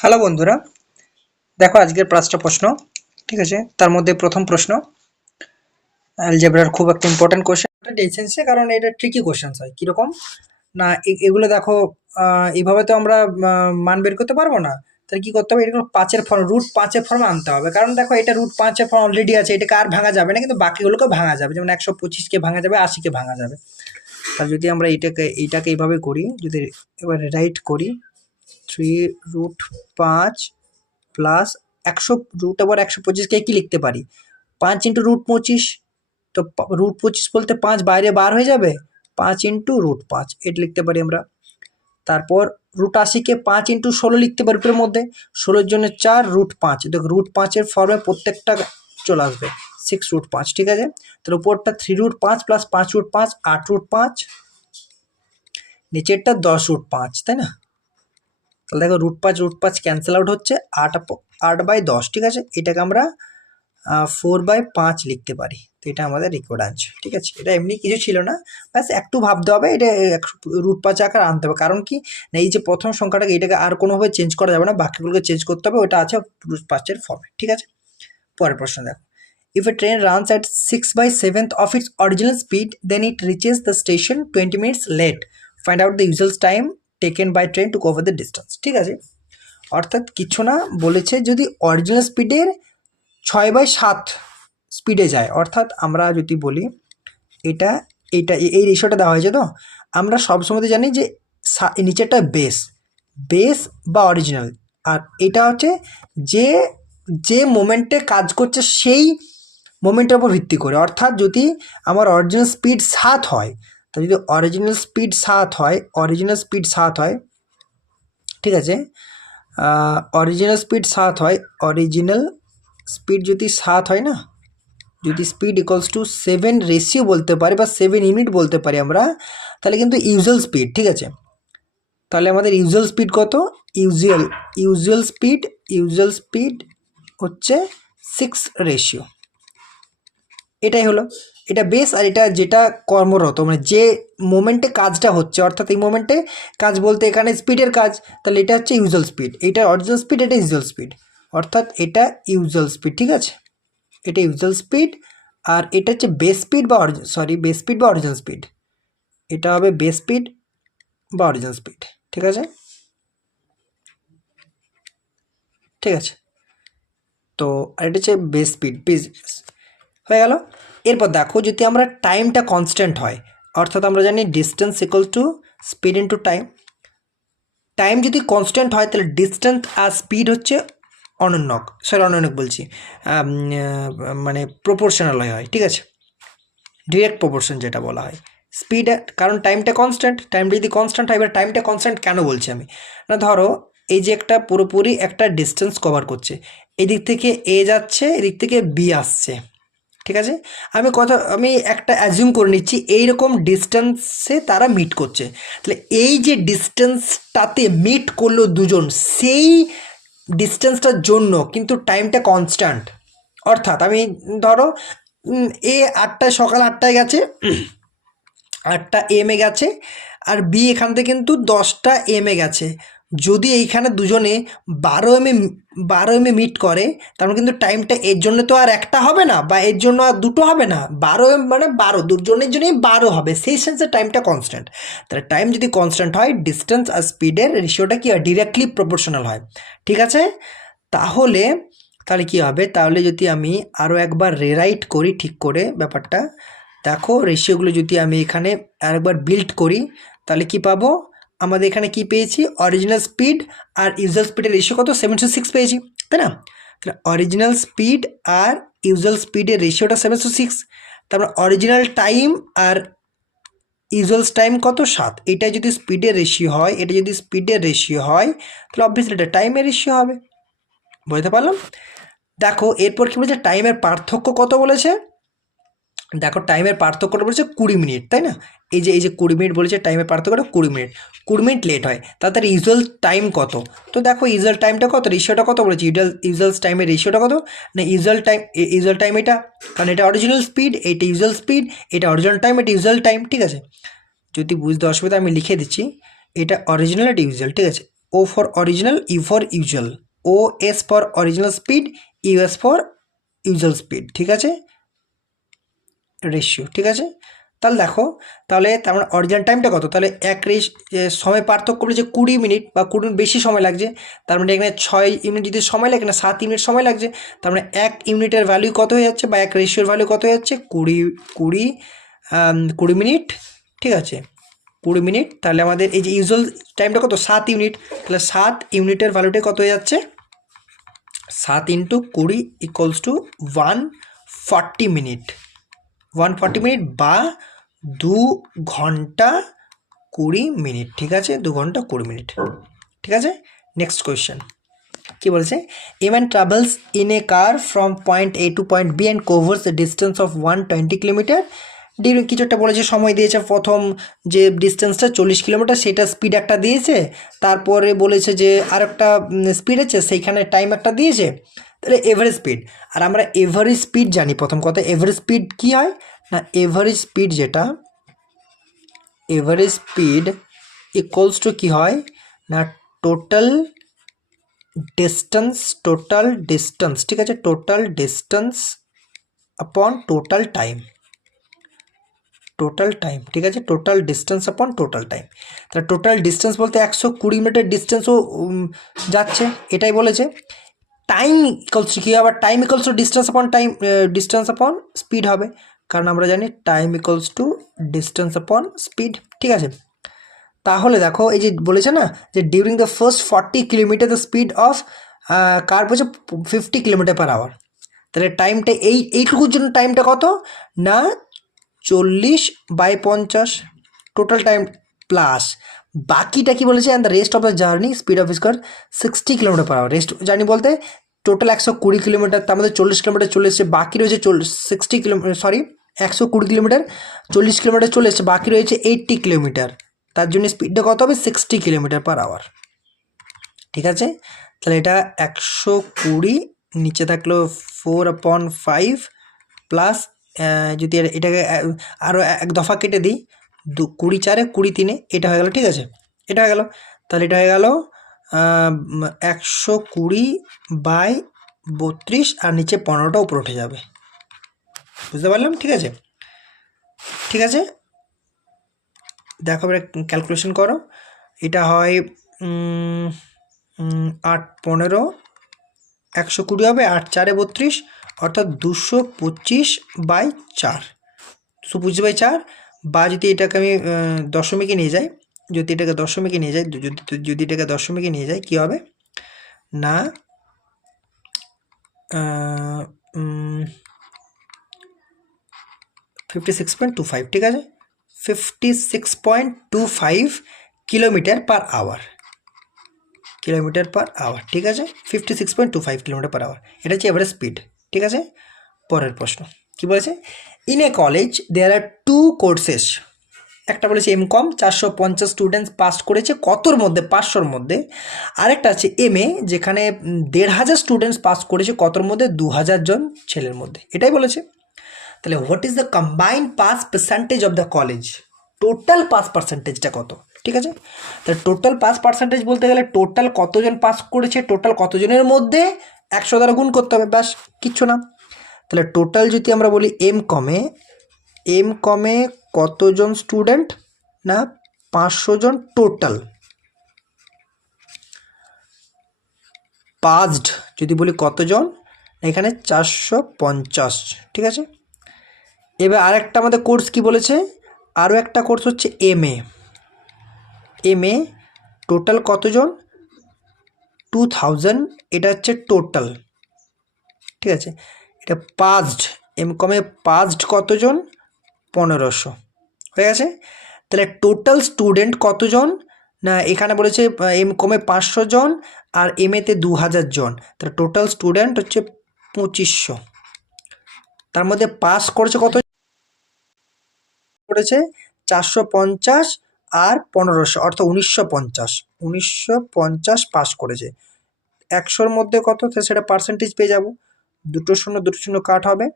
Hello বন্ধুরা, দেখো আজকের পাঁচটা প্রশ্ন। ঠিক আছে, তার মধ্যে প্রথম প্রশ্ন অ্যালজেব্রার খুব একটা ইম্পর্টেন্ট কোশ্চেন, এটা ডিসেন্সে, কারণ এটা ট্রিকি কোশ্চেন হয় কিরকম না। এগুলো দেখো, এইভাবে তো আমরা মান বের করতে পারবো না। তাহলে কি করতে হবে, এটা পাঁচের ফর্ম, রুট পাঁচের ফর্মে আনতে হবে। কারণ দেখো, এটা রুট পাঁচের ফর্ম অলরেডি আছে, এটাকে আর ভাঙা যাবে না, কিন্তু বাকিগুলোকে ভাঙা যাবে। যেমন 125কে ভাঙা যাবে, 80কে ভাঙা যাবে। তাহলে যদি আমরা এইটাকে এইভাবে করি, যদি এবার রাইট করি, 3√5 প্লাস 100 √125কে কি লিখতে পারি, 5 × √25। তো √25 বলতে 5 বাইরে বার হয়ে যাবে, 5 × √5 এটা লিখতে পারি আমরা। তারপর √80কে 5 × 16 লিখতে পারি, রুটের মধ্যে 16-এর জন্য 4, √5 দেখো √5-এর ফর্মে প্রত্যেকটা চলে আসবে 6√5। ঠিক আছে, তাহলে উপরটা 3√5 প্লাস 5√5 8√5, নিচেরটা 10√5, তাই না? তাহলে দেখো √5 ক্যান্সেল আউট হচ্ছে, 8/10। ঠিক আছে, এটাকে আমরা 4/5 লিখতে পারি। তো এটা আমাদের রিকোয়ার্ড আনসার। ঠিক আছে, এটা এমনি কিছু ছিল না, ব্যাস একটু ভাবতে হবে, এটা √5 আকার আনতে হবে। কারণ কি না, এই যে প্রথম সংখ্যাটাকে, এটাকে আর কোনোভাবে চেঞ্জ করা যাবে না, বাকিগুলোকে চেঞ্জ করতে হবে, ওটা আছে √5-এর ফর্মে। ঠিক আছে, পরের প্রশ্ন দেখো, if a train runs at 6/7 of its original speed, then it reaches the station 20 minutes late. Find out the usual time taken by train to cover the distance. ঠিক আছে, অর্থাৎ কিছু না বলেছে, যদি অরিজিনাল স্পিডের 6/7 স্পিডে যায়, অর্থাৎ আমরা যদি বলি এটা এই রেশিওটা দেওয়া হয়েছে, তো আমরা সবসময় জানি যে নিচেরটা বেস বা অরিজিনাল, আর এটা হচ্ছে যে যে মোমেন্টে কাজ করছে সেই মোমেন্টের উপর ভিত্তি করে। অর্থাৎ যদি আমার অরিজিনাল স্পিড 7 হয়, তা যদি অরিজিনাল স্পিড 7 হয়, ঠিক আছে, অরিজিনাল স্পিড যদি 7 হয় না, যদি স্পিড ইকুয়ালস টু 7 রেশিও বলতে পারি বা 7 ইউনিট বলতে পারি আমরা, তাহলে কিন্তু ইউজুয়াল স্পিড, ঠিক আছে, তাহলে আমাদের ইউজুয়াল স্পিড কত, ইউজুয়াল স্পিড হচ্ছে 6 রেশিও। এটাই হলো, এটা বেস, আর এটা যেটা কর্মরত, মানে যে মোমেন্টে কাজটা হচ্ছে, অর্থাৎ এই মোমেন্টে কাজ বলতে এখানে স্পিডের কাজ, তাহলে এটা হচ্ছে ইউজুয়াল স্পিড, এটা অরিজিনাল স্পিড, এটা ইউজুয়াল স্পিড, অর্থাৎ এটা ইউজুয়াল স্পিড। ঠিক আছে, এটা ইউজুয়াল স্পিড, আর এটা হচ্ছে বেস স্পিড বা অরিজিনাল স্পিড, এটা হবে বেস স্পিড বা অরিজিনাল স্পিড। ঠিক আছে, তো আর এটা হচ্ছে বেস স্পিড, হয়ে গেল। এরপর দেখো, যদি আমরা টাইমটা কনস্ট্যান্ট হয়, অর্থাৎ আমরা জানি distance equal to speed into time যদি কনস্ট্যান্ট হয়, তাহলে ডিস্টেন্স আর স্পিড হচ্ছে অনন্যক বলছি, মানে প্রপোর্শনাল হয়। ঠিক আছে, ডিরেক্ট প্রপোর্শন যেটা বলা হয় স্পিড, কারণ টাইমটা যদি কনস্ট্যান্ট হয়। এবার টাইমটা কনস্ট্যান্ট কেন বলছি আমি, না ধরো এই যে একটা পুরোপুরি একটা ডিস্টেন্স কভার করছে, এদিক থেকে এ যাচ্ছে, এদিক থেকে বি আসছে। ঠিক আছে, আমি একটা অ্যাজিউম করে নিচ্ছি এইরকম ডিস্টেন্সে তারা মিট করছে, তাহলে এই যে ডিস্টেন্সটাতে মিট করলো দুজন, সেই ডিস্টেন্সটার জন্য কিন্তু টাইমটা কনস্ট্যান্ট। অর্থাৎ আমি ধরো এ সকাল 8টায় গেছে, 8টা AM গেছে, আর বি এখান থেকে কিন্তু 10টা AM গেছে। যদি এইখানে দুজনে 12 AM মিট করে, তার মানে কিন্তু টাইমটা এর জন্য তো আর একটা হবে না, বা এর জন্য আর দুটো হবে না, 12 AM মানে 12, দুজনের জন্যই 12 হবে, সেই সেন্সে টাইমটা কনস্ট্যান্ট। তাহলে টাইম যদি কনস্ট্যান্ট হয়, ডিস্টেন্স আর স্পিডের রেশিওটা কি হয়, ডিরেক্টলি প্রপোর্শনাল হয়। ঠিক আছে, তাহলে কি হবে, তাহলে যদি আমি আরও একবার রেরাইট করি ঠিক করে ব্যাপারটা, দেখো রেশিওগুলো যদি আমি এখানে আরেকবার বিল্ড করি, তাহলে কি পাবো, আমাদের এখানে কি পেয়েছি, অরিজিনাল স্পিড আর ইউজুয়াল স্পিডের রেশিও কত, 7:6 পেয়েছি, তাই না? তাহলে অরিজিনাল স্পিড আর ইউজুয়াল স্পিডের রেশিওটা 7:6, তারপর অরিজিনাল টাইম আর ইউজুয়াল টাইম কত, 7। এটা যদি স্পিডের রেশিও হয়, তাহলে অবভিয়াসলি এটা টাইমের রেশিও হবে। বুঝতে পারলাম? দেখো এরপর কি বলেছে, টাইমের পার্থক্য কত বলেছে, দেখো টাইমের পার্থক্যটা বলেছে 20 মিনিট, তাই না? এই যে 20 মিনিট বলেছে, টাইমের পার্থক্যটা 20 মিনিট লেট হয়, তার ইউজুয়াল টাইম কত? তো দেখো ইউজুয়াল টাইমটা কত, রেশিওটা কত বলেছে, ইউজুয়াল টাইমের রেশিওটা কত না, ইউজুয়াল টাইম এটা, কারণ এটা অরিজিনাল স্পিড, এটা ইউজুয়াল স্পিড, এটা অরিজিনাল টাইম, এটা ইউজুয়াল টাইম। ঠিক আছে, যদি বুঝতে অসুবিধা আমি লিখে দিচ্ছি, এটা অরিজিনাল, এটা ইউজুয়াল। ঠিক আছে, O for original, U for usual, O S for original speed, US for usual speed, ঠিক আছে, রেশিও, ঠিক আছে। তাহলে দেখো, তাহলে তার মানে অরিজিনাল টাইমটা কত, তাহলে সময় পার্থক্য বলেছে 20 মিনিট বা 20 মিনিট বেশি সময় লাগছে, তার মানে এখানে 6 ইউনিট যদি সময় লাগে, এখানে 7 ইউনিট সময় লাগছে, তার মানে 1 ইউনিটের ভ্যালু কত হয়ে যাচ্ছে বা এক রেশিওর ভ্যালু কত হয়ে যাচ্ছে, 20 মিনিট, ঠিক আছে, 20 মিনিট। তাহলে আমাদের এই যে ইউজুয়াল টাইমটা কত, 7 ইউনিট, তাহলে 7 ইউনিটের ভ্যালুটা কত হয়ে যাচ্ছে, 7 × 20 ইকুয়ালস টু 140 মিনিট, 140 মিনিট বা 2 ঘন্টা 20 মিনিট, ঠিক আছে, 2 ঘন্টা 20 মিনিট, ঠিক আছে। নেক্সট কোয়েশ্চেন কি বলছে, a man travels in a car from point A to point B and covers a distance of 120 kilometre, কিছু একটা বলেছে, সময় দিয়েছে, প্রথম যে ডিস্টেন্সটা 40 কিলোমিটার, সেটা স্পিড একটা দিয়েছে, তারপরে বলেছে যে আর একটা স্পিড আছে, সেইখানে টাইম একটা দিয়েছে, তাহলে এভারেজ স্পিড। আর আমরা এভারেজ স্পিড জানি, প্রথম কথা এভারেজ স্পিড কী হয় না, এভারেজ স্পিড যেটা, এভারেজ স্পিড ইকুয়ালস টু কী হয় না, টোটাল ডিস্টেন্স, ঠিক আছে, টোটাল ডিস্টেন্স আপন টোটাল টাইম, ঠিক আছে, টোটাল ডিস্টেন্স আপন টোটাল টাইম। তাহলে টোটাল ডিস্টেন্স বলতে 120 মিটার ডিস্টেন্সও যাচ্ছে, এটাই বলেছে। টাইম ইকুয়ালস টু কী, আবার time equals to distance upon speed হবে, কারণ আমরা জানি time equals to distance upon speed, ঠিক আছে। তাহলে দেখো এই যে বলেছে না যে during the first 40 kilometre the speed of car বলছে 50 কিলোমিটার/আওয়ার, তাহলে টাইমটা এইটুকুর জন্য টাইমটা কত না 40/50 টোটাল টাইম, প্লাস বাকিটা কি বলেছে, and the rest of the journey speed of is car 60 kilometre per hour, rest journey বলতে টোটাল 120 কিলোমিটার, তার মধ্যে 40 কিলোমিটার চলে এসছে, বাকি রয়েছে 60 কিলোমিটার, সরি 120 কিলোমিটার, 40 কিলোমিটার চলে এসছে, বাকি রয়েছে 80 কিলোমিটার, তার জন্য স্পিডটা কত হবে 60 কিলোমিটার/আওয়ার, ঠিক আছে। তাহলে এটা 120, নিচে থাকলো 4/5 প্লাস, যদি এটাকে আরও এক দফা কেটে দিই, 20 × 4 = 20, এটা হয়ে গেল, ঠিক আছে, এটা হয়ে গেল। তাহলে এটা হয়ে গেল 120/32, আর নিচে 15টা উপরে উঠে যাবে, বুঝতে পারলাম, ঠিক আছে, ঠিক আছে। দেখো এবার ক্যালকুলেশন করো, এটা হয় 8×15 120 হবে, 8×4 = 32, অর্থাৎ 225/4, 225/4, বা যদি এটাকে আমি দশমিকে নিয়ে যাই, যদি এটাকে দশমিকে নিয়ে যাই কী হবে না 56.25, ঠিক আছে, 56.25 কিলোমিটার/আওয়ার, ঠিক আছে, 56.25 কিলোমিটার/আওয়ার, এটা হচ্ছে এভারেজ স্পিড, ঠিক আছে। পরের প্রশ্ন কি বলেছে, in a college there are 2 courses, একটা বলেছে এমকম 450 স্টুডেন্টস পাস করেছে কতর মধ্যে, 500-র মধ্যে, আরেকটা আছে এমএ যেখানে 1500 স্টুডেন্টস পাস করেছে কতর মধ্যে, 2000 জন ছেলের মধ্যে, এটাই বলেছে। তাহলে what is the combined pass percentage of the college, total pass পার্সেন্টেজটা কত, ঠিক আছে। তাহলে টোটাল পাস পার্সেন্টেজ বলতে গেলে টোটাল কতজন পাস করেছে, টোটাল কতজনের মধ্যে 100 দ্বারা গুণ করতে হবে, ব্যাস, কিচ্ছু না। তাহলে টোটাল যদি আমরা বলি এম কমে কতজন স্টুডেন্ট না 500 জন টোটাল, পাসড যদি বলি কতজন, এখানে 450, ঠিক আছে। এবার আরেকটা আমাদের কোর্স কি বলেছে, আরও একটা কোর্স হচ্ছে এমএ টোটাল কতজন 2000, এটা হচ্ছে টোটাল, ঠিক আছে। এটা পাসড, এমকমে পাসড কতজন 1500, হয়ে গেছে। তাহলে টোটাল স্টুডেন্ট কতজন না এখানে বলেছে এমকমে 500 জন আর এমএতে 2000 জন, তাহলে টোটাল স্টুডেন্ট হচ্ছে 2500, তার মধ্যে পাস করেছে কত, করেছে 450 আর 1500, অর্থাৎ 1950 পাস করেছে। 100-র মধ্যে কত, সেটা পার্সেন্টেজ পেয়ে যাব, 2 শূন্য 2 শূন্য কাট হবে,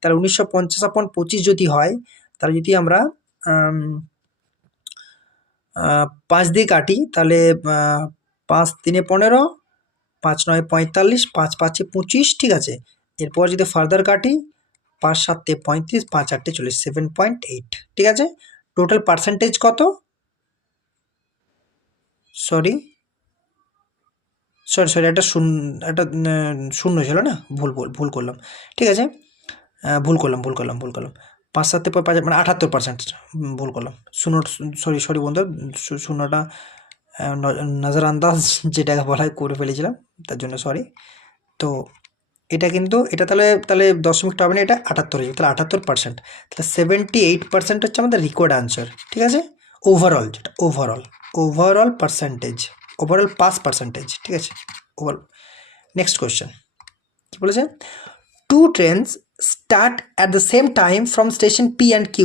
তাহলে 1950/25 যদি হয়, তাহলে যদি আমরা 5 দিয়ে কাটি, তাহলে 5 3 15, 5 9 45, 5 5 25, ঠিক আছে। এরপর যদি ফার্দার কাটি 5 7 35, 5 8 40, 7.8, ঠিক আছে। টোটাল পার্সেন্টেজ কত? সরি সরি সরি একটা শূন্য ছিল না, ভুল করলাম, ঠিক আছে। ভুল করলাম 5 7 5 মানে 78%, ভুল করলাম। সরি বন্ধু, শূন্যটা নজরআন্দাজ যেটাকে বলা হয় করে ফেলেছিলাম, তার জন্য সরি। তো এটা কিন্তু এটা তাহলে তাহলে দশমিকটা হবে না, এটা 78 হয়ে যাবে, তাহলে 78%, তাহলে 78% হচ্ছে আমাদের রিকোয়ার্ড আনসার, ঠিক আছে। ওভারঅল যেটা overall percentage, overall pass percentage, ঠিক আছে। ওভার নেক্সট কোয়েশ্চেন কি বলেছে? Two trains start at the same time from station P and Q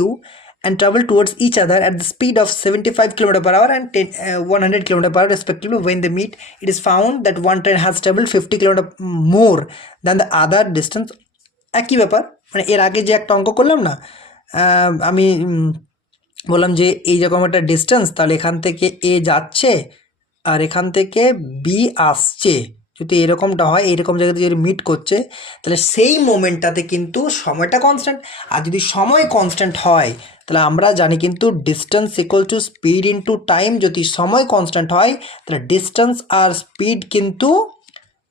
and travel towards each other at the speed of 75 km per hour and 100 km per hour respectively. When they meet, it is found that one train has traveled 50 km more than the other distance. একই ব্যাপার, মানে এর আগে যে একটা অঙ্ক করলাম না, আমি বললাম যে এই রকম একটা ডিস্টেন্স, তাহলে এখান থেকে এ যাচ্ছে আর এখান থেকে বি আসছে, যদি এরকমটা হয়, এইরকম জায়গাতে যদি মিট করছে, তাহলে সেই মোমেন্টটাতে কিন্তু সময়টা কনস্ট্যান্ট। আর যদি সময় কনস্ট্যান্ট হয়, তাহলে আমরা জানি কিন্তু distance equal to speed into time. যদি সময় কনস্ট্যান্ট হয়, তাহলে ডিস্টেন্স আর স্পিড কিন্তু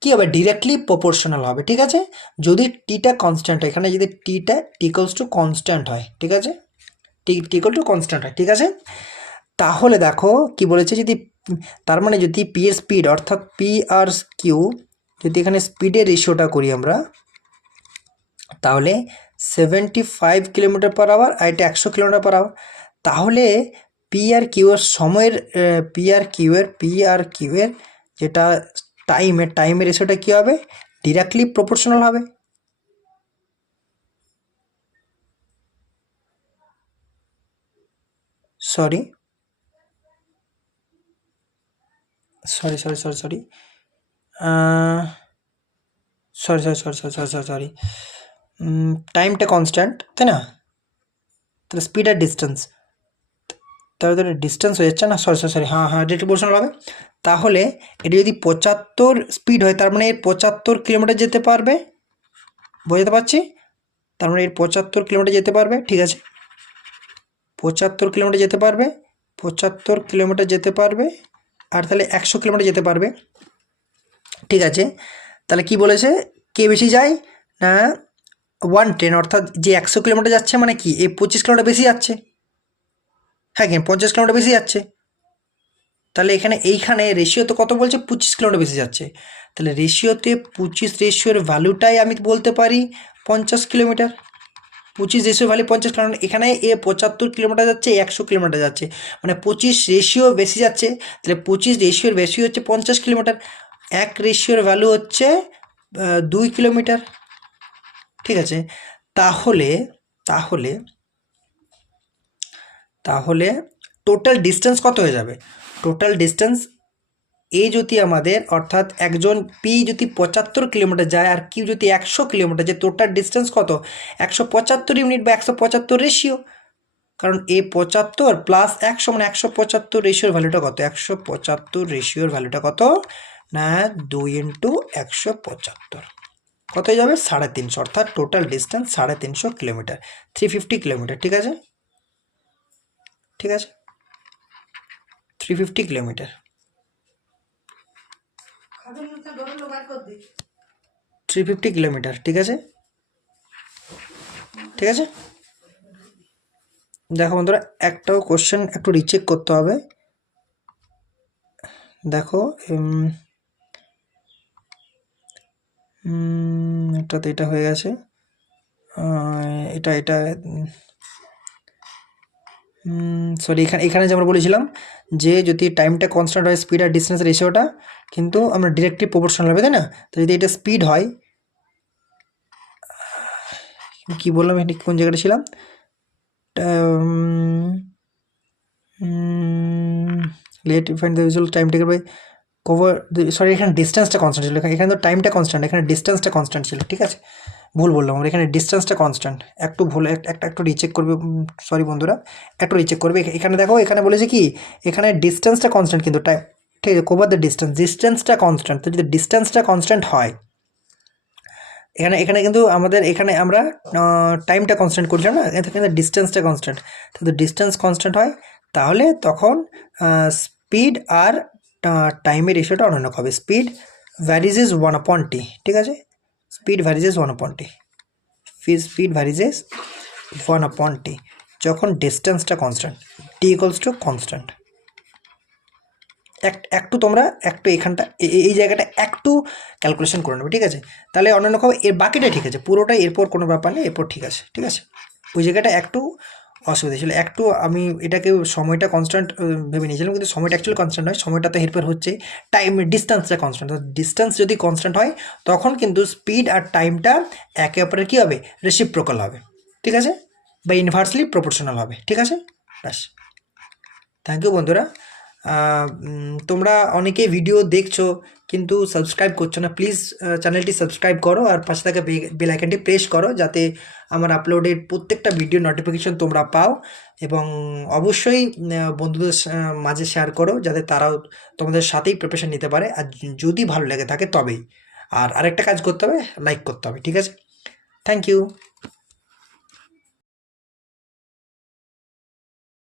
কী হবে? ডিরেক্টলি প্রপোর্শনাল হবে, ঠিক আছে। যদি টিটা কনস্ট্যান্ট হয়, এখানে যদি টিটা টিকলস টু কনস্ট্যান্ট হয়, ঠিক আছে, টিকল টু কনস্ট্যান্ট হয়, ঠিক আছে। তাহলে দেখো কি বলেছে, যদি তার মানে যদি পি এর স্পিড অর্থাৎ পি আর কিউ, যদি এখানে স্পিডের রেশিওটা করি আমরা, তাহলে 75 কিলোমিটার পার আওয়ার আর এটা 100 কিলোমিটার পার আওয়ার। তাহলে পি আর কিউ এর সময়ের পি আর কিউ এর যেটা টাইমের রেশিওটা কী হবে? ডিরেক্টলি প্রপোর্শনাল হবে। Sorry sorry sorry sorry sorry sorry sorry sorry sorry sorry sorry sorry টাইমটা কনস্ট্যান্ট, তাই না? তাহলে স্পিড আর ডিস্টেন্স, তাহলে ডিস্টেন্স হয়ে যাচ্ছে না, সরি সরি সরি হ্যাঁ ডিরেক্ট প্রপোর্শনাল হবে। তাহলে এটা যদি 75 স্পিড হয়, তার মানে এর 75 কিলোমিটার যেতে পারবে, বোঝাতে পারছি? তার মানে এর 75 কিলোমিটার যেতে পারবে, ঠিক আছে। 75 কিলোমিটার যেতে পারবে, 75 কিলোমিটার যেতে পারবে, আর তাহলে 100 কিলোমিটার যেতে পারবে, ঠিক আছে। তাহলে কি বলেছে, কে বেশি যায় না? ওয়ান ট্রেন অর্থাৎ যে 100 কিলোমিটার যাচ্ছে, মানে কি এই 25 কিলোমিটার বেশি যাচ্ছে, হ্যাঁ কি 50 কিলোমিটার বেশি যাচ্ছে। তাহলে এইখানে রেশিও তো কত বলছে? 25 কিলোমিটার বেশি যাচ্ছে। তাহলে রেশিওতে 25 রেশিওর ভ্যালুটাই আমি বলতে পারি 50 কিলোমিটার। 25 রেশিও ভ্যালু 50, কারণ এখানে এ 75 কিলোমিটার যাচ্ছে, 100 কিলোমিটার যাচ্ছে, মানে 25 রেশিও বেশি যাচ্ছে। তাহলে 25 রেশিওর বেশি হচ্ছে 50 কিলোমিটার। এক রেশিওর ভ্যালু হচ্ছে 2 কিলোমিটার, ঠিক আছে। তাহলে তাহলে তাহলে টোটাল ডিস্টেন্স কত হয়ে যাবে? টোটাল ডিস্টেন্স এ যদি আমাদের অর্থাৎ একজন পি যদি 75 কিলোমিটার যায় আর কিউ যদি 100 কিলোমিটার যায়, টোটাল ডিস্টেন্স কত? 175 ইউনিট বা 175 রেশিও, কারণ এ 75 প্লাস 100 মানে 175 রেশিওর ভ্যালুটা কত? 175 রেশিওর ভ্যালুটা কত না 2 ইন্টু 175, কত হয়ে যাবে? 350, অর্থাৎ টোটাল ডিস্টেন্স 350 কিলোমিটার, 350 কিলোমিটার, ঠিক আছে, ঠিক আছে, 350 কিলোমিটার, 350 কিলোমিটার, ঠিক আছে, ঠিক আছে। দেখো বন্ধুরা, একটাও কোশ্চেন একটু রিচেক করতে হবে। দেখো এটাতে এটা হয়ে গেছে, এটা সরি এখানে যে আমরা বলেছিলাম যে যদি টাইমটা কনস্ট্যান্ট হয়, স্পিড আর ডিস্টেন্স রেশিওটা কিন্তু আমরা ডিরেক্টলি প্রপোর্শনাল হবে, তাই না? তো যদি এটা স্পিড হয়, কি বললাম এখানে কোন জায়গাটা ছিলাম, let find the usual time taken by cover, sorry এখানে ডিস্টেন্সটা কনস্ট্যান্ট ছিল, এখানে তো টাইমটা কনস্ট্যান্ট, এখানে ডিস্টেন্সটা কনস্ট্যান্ট ছিল, ঠিক আছে, ভুল বললাম আমরা, এখানে ডিস্টেন্সটা কনস্ট্যান্ট, একটু ভুল, একটু রিচেক করবে, সরি বন্ধুরা, একটু রিচেক করবে। এখানে দেখো, এখানে বলেছে কি, এখানে ডিস্টেন্সটা কনস্ট্যান্ট কিন্তু ঠিক আছে, কোভার দ্য ডিস্টেন্স, ডিস্টেন্সটা কনস্ট্যান্ট। তো যদি ডিস্টেন্সটা কনস্ট্যান্ট হয়, এখানে এখানে কিন্তু আমাদের এখানে আমরা টাইমটা কনস্ট্যান্ট করছিলাম না, এখানে কিন্তু ডিস্টেন্সটা কনস্ট্যান্ট। যদি ডিস্টেন্স কনস্ট্যান্ট হয় তাহলে তখন স্পিড আর টাইমের রেশিওটা অন্য হবে। স্পিড ভ্যারিজেস 1/t, ঠিক আছে, speed varies as 1/t, speed varies as 1/t যখন ডিস্টেন্সটা constant, T equals to constant. একটু তোমরা একটু এখানটা এই জায়গাটা একটু ক্যালকুলেশন করে নেবে, ঠিক আছে, তাহলে অন্যান্য খবর এর বাকিটা ঠিক আছে, পুরোটাই এরপর কোনো ব্যাপার নেই, এরপর ঠিক আছে, ঠিক আছে। ওই জায়গাটা একটু অসুবিধা ছিল, একটু আমি এটাকে সময়টা কনস্ট্যান্ট ভেবে নিয়েছিলাম, কিন্তু সময়টা অ্যাকচুয়ালি কনস্ট্যান্ট নয়, সময়টা তো হেরফের হচ্ছে, টাইম ডিস্টেন্সটা কনস্ট্যান্ট। ডিস্টেন্স যদি কনস্ট্যান্ট হয় তখন কিন্তু স্পিড আর টাইমটা একে অপরের কী হবে, রেসিপ্রোকাল হবে, ঠিক আছে, বা ইনভার্সলি প্রপোর্শনাল হবে, ঠিক আছে। ব্যাস, থ্যাংক ইউ বন্ধুরা। তোমরা অনেকেই ভিডিও দেখছো কিন্তু সাবস্ক্রাইব করছো না, প্লিজ চ্যানেলটি সাবস্ক্রাইব করো আর পাশে থাকা বেল আইকনটি প্রেস করো, যাতে আমার আপলোডের প্রত্যেকটা ভিডিও নোটিফিকেশন তোমরা পাও। এবং অবশ্যই বন্ধুদের মাঝে শেয়ার করো, যাতে তারাও তোমাদের সাথেই প্রিপারেশন নিতে পারে। আর যদি ভালো লেগে থাকে তবেই। আর আরেকটা কাজ করতে হবে, লাইক করতে হবে, ঠিক আছে। Thank you.